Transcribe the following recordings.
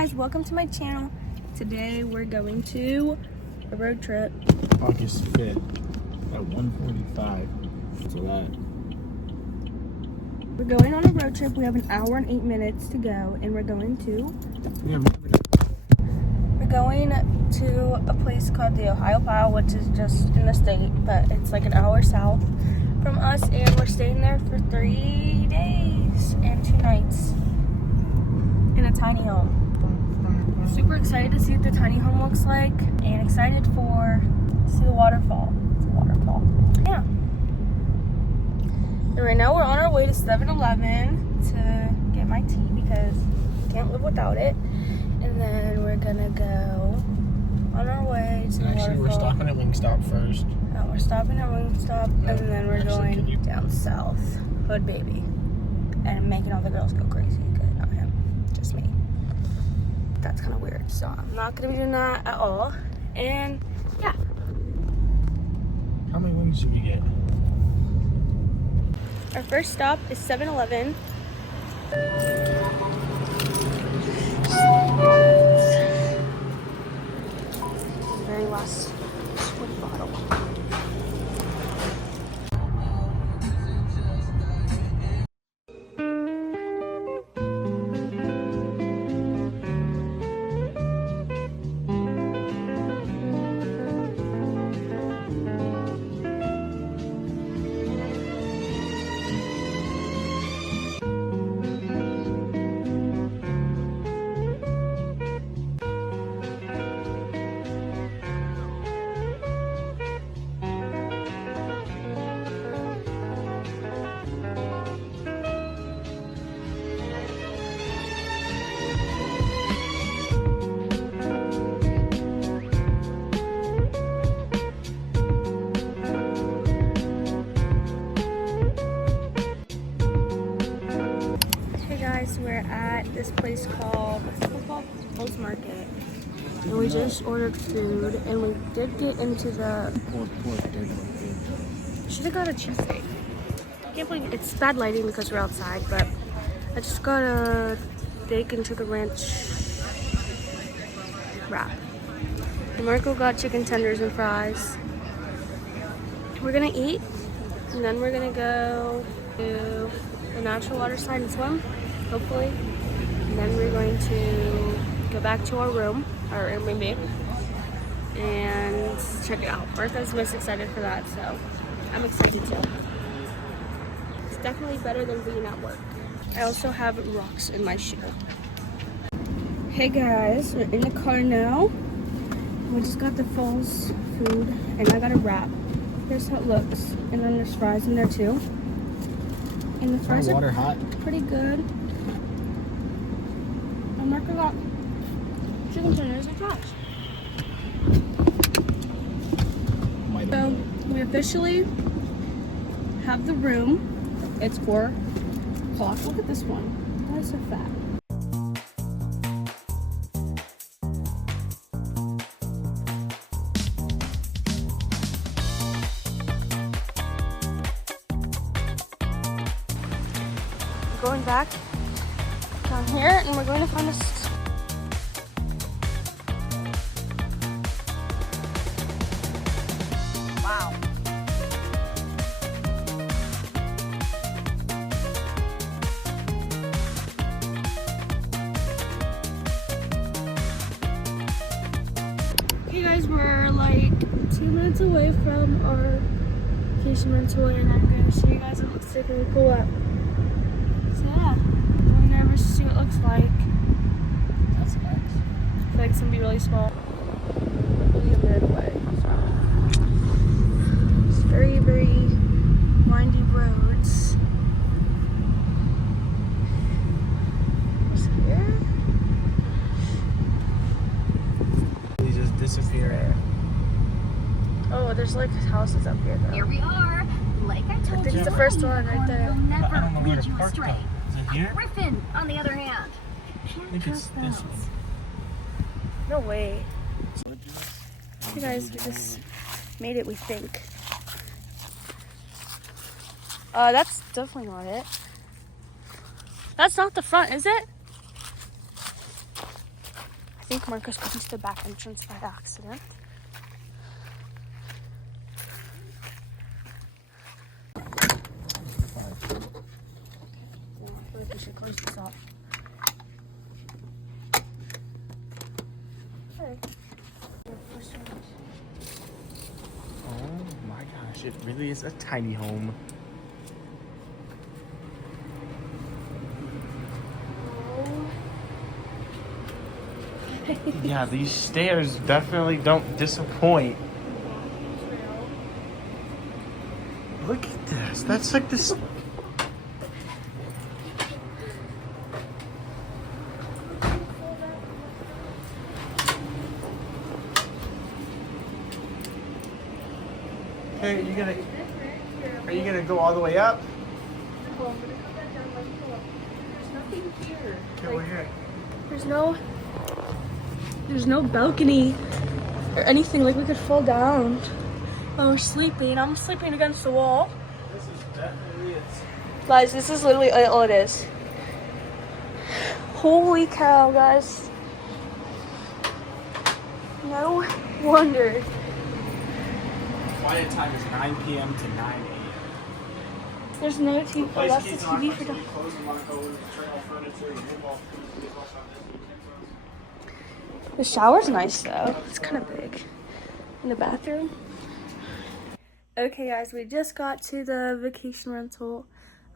guys, welcome to my channel. Today we're going to a road trip. August 5th at 1:45. So that. We're going on a road trip. We have an hour and 8 minutes to go, and we're going to a place called the Ohio Pile, which is just in the state, but it's like an hour south from us, and we're staying there for 3 days and 2 nights in a tiny home. Super excited to see what the tiny home looks like, and excited to see the waterfall. It's a waterfall. Yeah. And right now we're on our way to 7-Eleven to get my tea because I can't live without it. And then we're gonna go on our way to the waterfall. We're stopping at Wingstop first. We're stopping at Wingstop, and then we're going down south, Hood Baby, and making all the girls go crazy. Good, not him, just me. That's kind of weird, so I'm not gonna be doing that at all. And yeah. How many wings did we get? Our first stop is 7-Eleven. Very last squid bottle. We're at this place called, what's it called? Post Market. And we just ordered food, and we did get into the... Should have got a cheesesteak. I can't believe it's bad lighting because we're outside, but I just got a bacon chicken ranch wrap. And Marco got chicken tenders and fries. We're gonna eat, and then we're gonna go to the natural water slide and swim, hopefully. And then we're going to go back to our room, our Airbnb, and check it out. Martha's most excited for that, so I'm excited too. It's definitely better than being at work. I also have rocks in my shoe. Hey guys, we're in the car now. We just got the Falls food, and I got a wrap. Here's how it looks. And then there's fries in there too. And the fries are hot. Pretty good. And Marco got chicken tenders and fries. So we officially have the room. It's 4 o'clock. Look at this one. Why is it so fat? Going back down here, and we're going to find a wow. Hey guys, we're like 2 minutes away from our vacation rental, and I'm going to show you guys what looks like when we pull up. So yeah, going there just to see what it looks like. That's nice. I feel like it's gonna be really small. Really a minute away. So. It's very, very windy roads. Just here. They just disappear. Oh, there's like houses up here though. Here we are. Like I told you, it's the first one right there. Never I don't know where to lead you park though. astray. Is it here? Griffin, on the other hand, I think it's this one. No way. You guys, we just made it, we think. That's definitely not it. That's not the front, is it? think Marcos got into the back entrance by accident. I feel like we should close this off. Okay. Oh my gosh, it really is a tiny home. Yeah, these stairs definitely don't disappoint. Look at this. That's like this. Hey, are you gonna go all the way up? No, I'm gonna come back down. There's nothing here. Okay, we're here. There's no balcony or anything. Like we could fall down while we're sleeping. I'm sleeping against the wall. This is definitely it. Guys, this is literally all it is. Holy cow, guys. No wonder. Quiet time is 9 p.m. to 9 a.m. There's no TV. Oh, that's the TV for the... The shower's nice though. It's kind of big. In the bathroom. Okay guys, we just got to the vacation rental.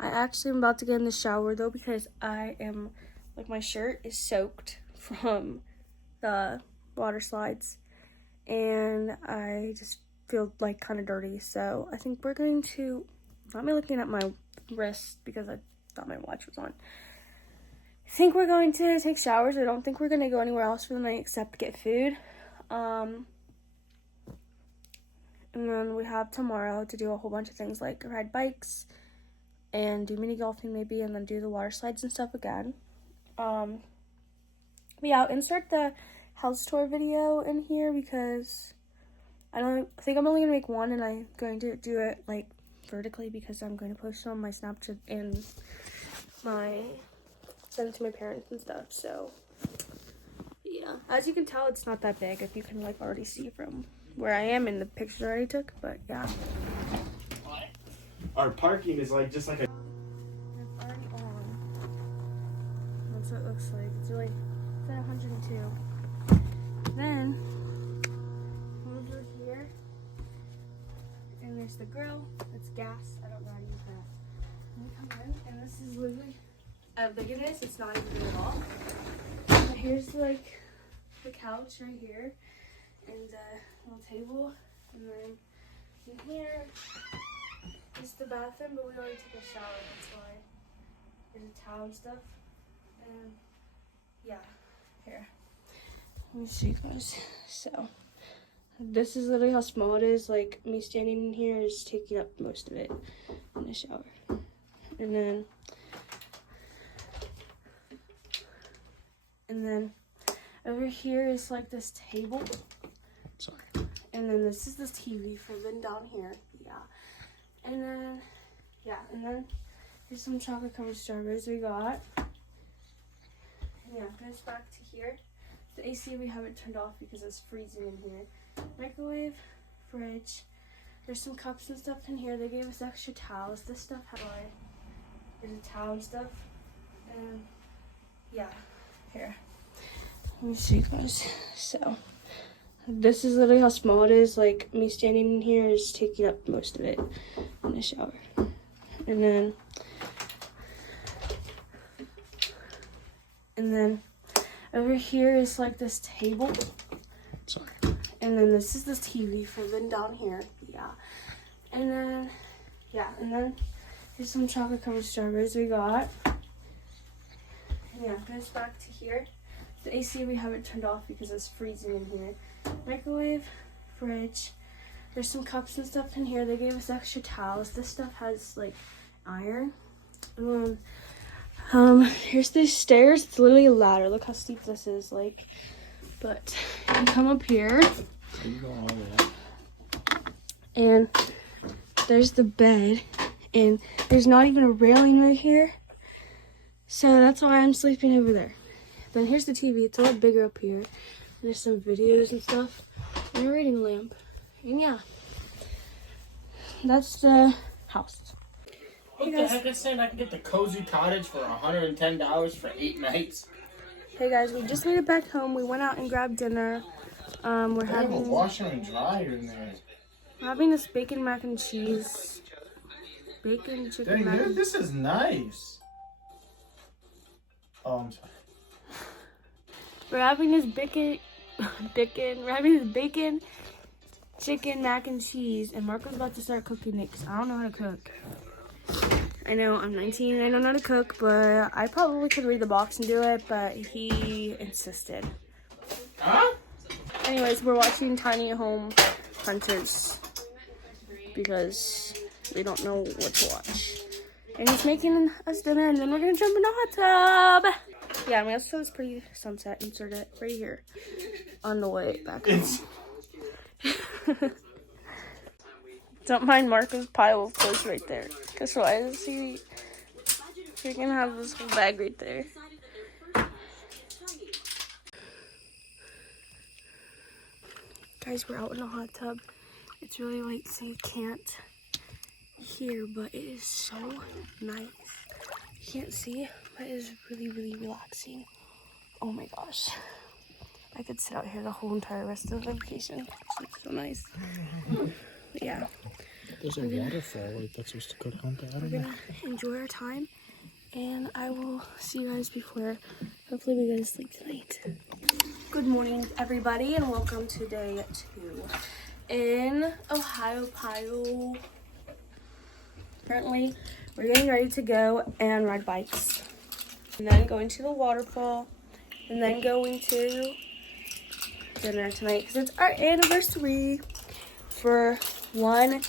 I actually am about to get in the shower though because I am, like my shirt is soaked from the water slides. And I just feel like kind of dirty. So I think we're going to, not me looking at my wrist because I thought my watch was on. I think we're going to take showers. I don't think we're going to go anywhere else for the night except get food. And then we have tomorrow to do a whole bunch of things like ride bikes and do mini golfing maybe, and then do the water slides and stuff again. But yeah, I'll insert the house tour video in here because I think I'm only going to make one, and I'm going to do it like vertically because I'm going to post it on my Snapchat and send it to my parents and stuff. So yeah, as you can tell, it's not that big if you can like already see from where I am in the picture I already took, but yeah. Our parking is like just like a... It's already on. That's what it looks like. It's really, it's at 102. Then over here, and there's the grill. It's gas. I don't know how to use that. And we come in, and this is literally how big it is. It's not even big at all. But here's like the couch right here, and the little table, and then in here is the bathroom. But we already took a shower. That's why there's a towel and stuff. And yeah, here. Let me see, guys. So this is literally how small it is. Like me standing in here is taking up most of it in the shower. And then over here is like this table. Sorry. And then this is the TV for then down here. Yeah. And then here's some chocolate covered strawberries we got. And yeah, goes back to here. The AC we haven't turned off because it's freezing in here. Microwave, fridge. There's some cups and stuff in here. They gave us extra towels. This stuff there's a towel and stuff. And yeah, here. Let me see, guys. So this is literally how small it is. Like me standing in here is taking up most of it in the shower. And then over here is like this table. Sorry. And then this is the TV for then down here. Yeah. And then here's some chocolate covered strawberries we got. And yeah, goes back to here. The AC we haven't turned off because it's freezing in here. Microwave, fridge. There's some cups and stuff in here. They gave us extra towels. This stuff has like iron. And then here's these stairs. It's literally a ladder. Look how steep this is. Like, but you come up here. You go all the way up. And there's the bed. And there's not even a railing right here. So that's why I'm sleeping over there. Then here's the TV. It's a lot bigger up here. There's some videos and stuff. And a reading lamp. And yeah. That's the house. What the heck is saying I can get the cozy cottage for $110 for 8 nights? Hey guys, we just made it back home. We went out and grabbed dinner. We're They have a having washer and dryer in there. this bacon mac and cheese. Bacon chicken Dang, mac and this is nice. Oh, I'm sorry. We're having this bacon, chicken, mac and cheese, and Marco's about to start cooking it because I don't know how to cook. I know I'm 19 and I don't know how to cook, but I probably could read the box and do it, but he insisted. Huh? Anyways, we're watching Tiny Home Hunters because we don't know what to watch. And he's making us dinner, and then we're gonna jump in the hot tub. Yeah, and we also saw this pretty sunset. Insert it right here on the way back home. Don't mind Marco's pile of clothes right there. Because why is he gonna have this whole bag right there? Guys, we're out in the hot tub. It's really late, so you can't hear, but it is so nice. You can't see, but it is really, really relaxing. Oh my gosh. I could sit out here the whole entire rest of the vacation. It's so nice. But yeah. There's a waterfall that's supposed to go down there. We're gonna enjoy our time, and I will see you guys before. Hopefully we go to sleep tonight. Good morning, everybody, and welcome to day 2 in Ohio. Currently, we're getting ready to go and ride bikes, and then going to the waterfall, and then going to dinner tonight because it's our anniversary for 1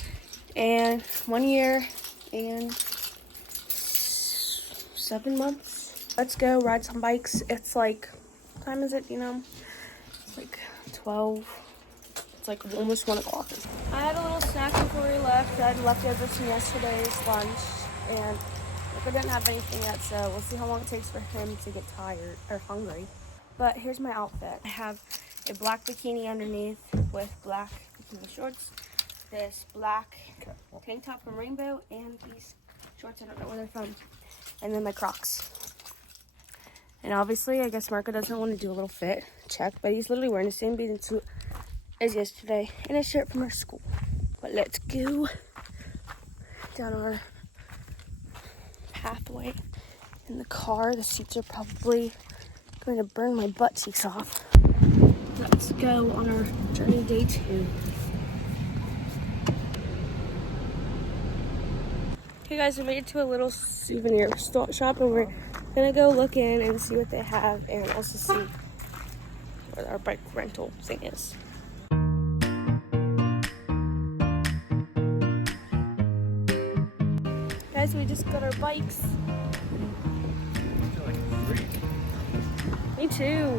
year and 7 months. Let's go ride some bikes. It's like, what time is it, you know? It's like 12. It's like almost 1 o'clock. I had a little snack before we left. I had leftovers from yesterday's lunch, and I didn't have anything yet, so we'll see how long it takes for him to get tired or hungry. But here's my outfit. I have a black bikini underneath with black bikini shorts, this black tank top from Rainbow, and these shorts, I don't know where they're from, and then my Crocs. And obviously, I guess Marco doesn't want to do a little fit check, but he's literally wearing the same bathing suit as yesterday and a shirt from our school. But let's go down our pathway in the car. The seats are probably going to burn my butt cheeks off. Let's go on our journey day 2. Hey guys, we made it to a little souvenir shop, and we're gonna go look in and see what they have, and also see where our bike rental thing is. Guys, we just got our bikes. I feel like a freak. Me too.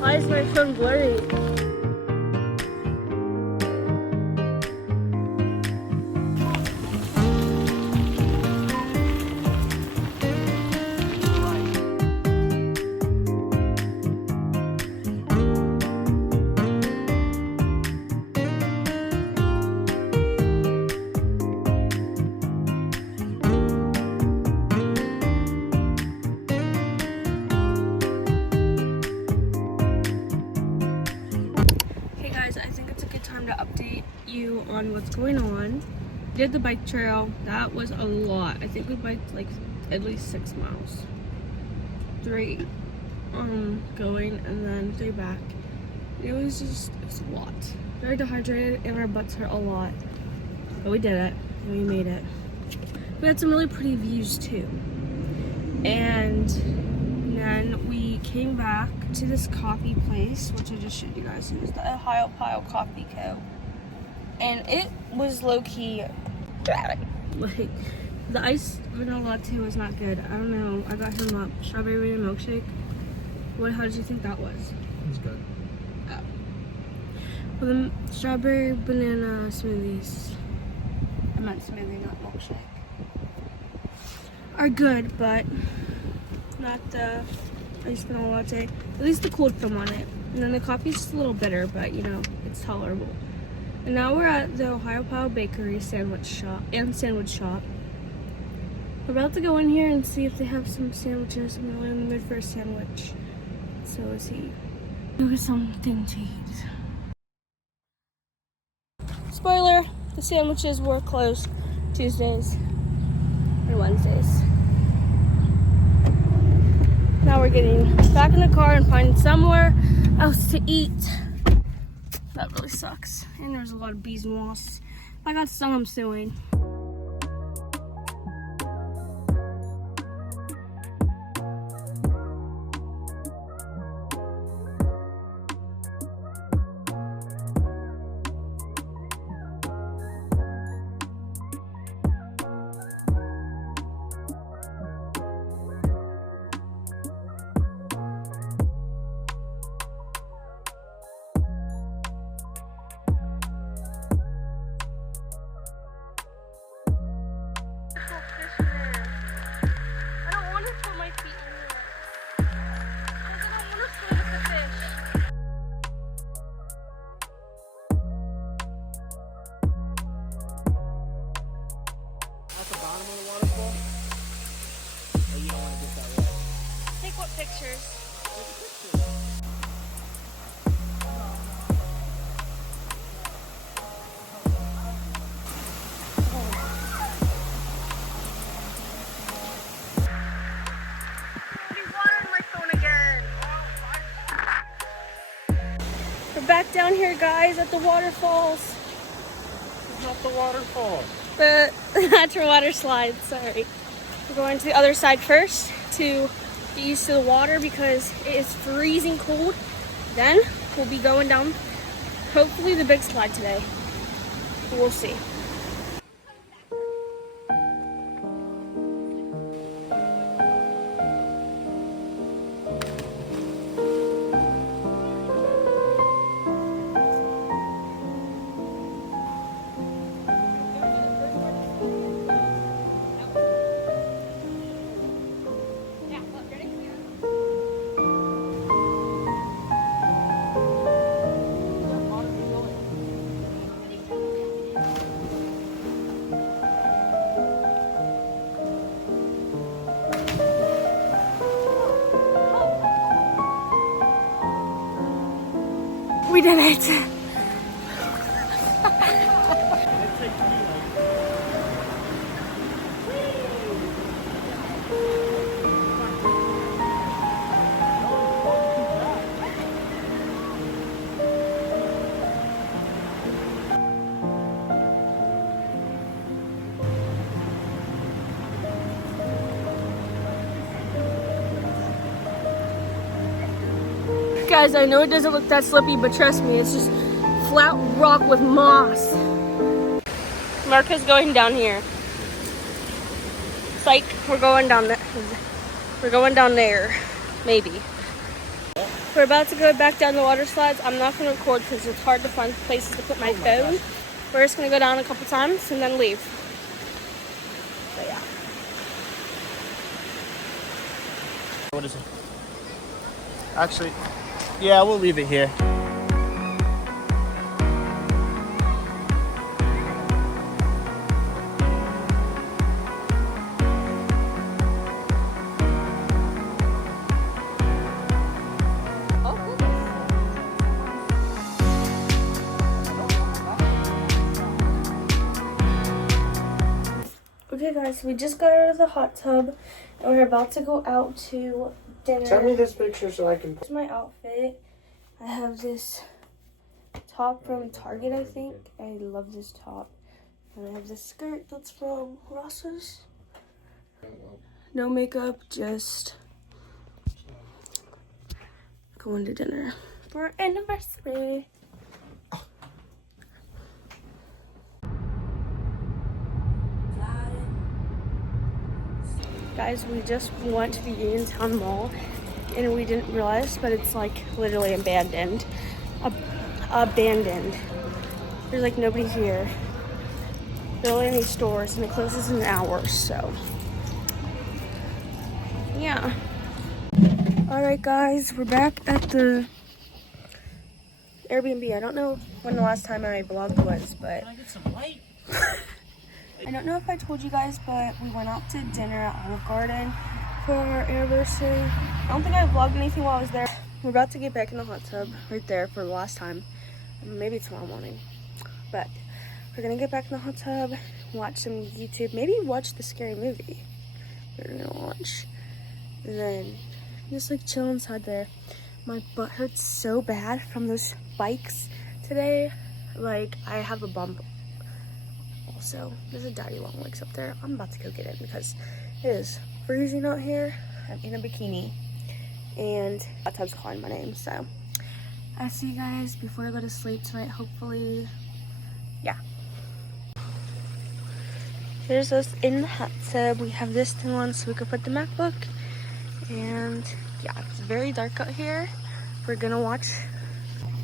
Why is my phone blurry? To update you on what's going on. Did the bike trail. That was a lot. I think we biked like at least 6 miles. 3 going and then 3 back. It was a lot. Very dehydrated and our butts hurt a lot. But we did it. We made it. We had some really pretty views too. And then we came back to this coffee place, which I just showed you guys. It was the Ohio Coffee Co. And it was low-key Like, the iced vanilla latte was not good. I don't know. I got him a strawberry banana milkshake. How did you think that was? It's good. Well, the strawberry banana smoothies, I meant smoothie, not milkshake, are good, but not the iced vanilla latte. At least the cold foam on it. And then the coffee's just a little bitter, but you know, it's tolerable. And now we're at the Ohio Pile Bakery sandwich shop. We're about to go in here and see if they have some sandwiches. I'm really in the mood for a sandwich. So let's see. Look at something to eat. Spoiler, the sandwiches were closed Tuesdays and Wednesdays. Now we're getting back in the car and finding somewhere else to eat. That really sucks. And there's a lot of bees and wasps. If I got stung, I'm suing. At the bottom of the waterfall? Or you don't want to get that wet? Take what pictures? Take a picture. We're back down here, guys, at the waterfalls. It's not the waterfall. The natural water slides, sorry. We're going to the other side first to get used to the water because it is freezing cold. Then we'll be going down, hopefully the big slide today. We'll see. We did it. Guys, I know it doesn't look that slippy, but trust me, it's just flat rock with moss. Marco's going down here. Psych, we're going down there. We're going down there, maybe. We're about to go back down the water slides. I'm not going to record because it's hard to find places to put my phone. We're just going to go down a couple times and then leave. But yeah. What is it? Actually, yeah, we'll leave it here. Okay guys, we just got out of the hot tub and we're about to go out to dinner. Send me this picture so I can. Here's my outfit. I have this top from Target, I think. I love this top. And I have this skirt that's from Ross's. No makeup, just going to dinner for our anniversary. Guys, we just went to the Uniontown Mall and we didn't realize, but it's like literally abandoned. Abandoned. There's like nobody here. Barely any stores, and it closes in an hour, so yeah. Alright guys, we're back at the Airbnb. I don't know when the last time I vlogged was, but Can I get some light? I don't know if I told you guys, but we went out to dinner at Olive Garden for our anniversary. I don't think I vlogged anything while I was there. We're about to get back in the hot tub right there for the last time. Maybe tomorrow morning. But we're gonna get back in the hot tub, watch some YouTube, maybe watch the scary movie we're gonna watch. And then just like chill inside there. My butt hurts so bad from those bikes today. Like, I have a bump. Also, there's a daddy long legs up there. I'm about to go get it because it is freezing out here. I'm in a bikini and hot tub's calling my name. So I'll see you guys before I go to sleep tonight, hopefully. Yeah. Here's us in the hot tub. We have this thing on so we can put the MacBook. And yeah, it's very dark out here. We're gonna watch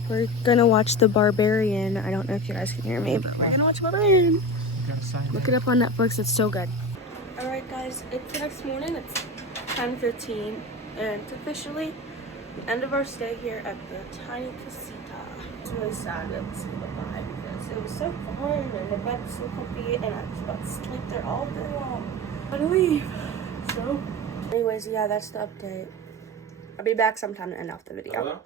The Barbarian. I don't know if you guys can hear me, but we're gonna watch Barbarian. Look it up on Netflix, it's so good. Alright guys, it's the next morning. It's 10:15 and it's officially the end of our stay here at the tiny casita. It's really sad that it's goodbye because it was so fun and the bed's so comfy and I was about to sleep there all day long. I'm gonna leave. So anyways, yeah, that's the update. I'll be back sometime to end off the video. Hello?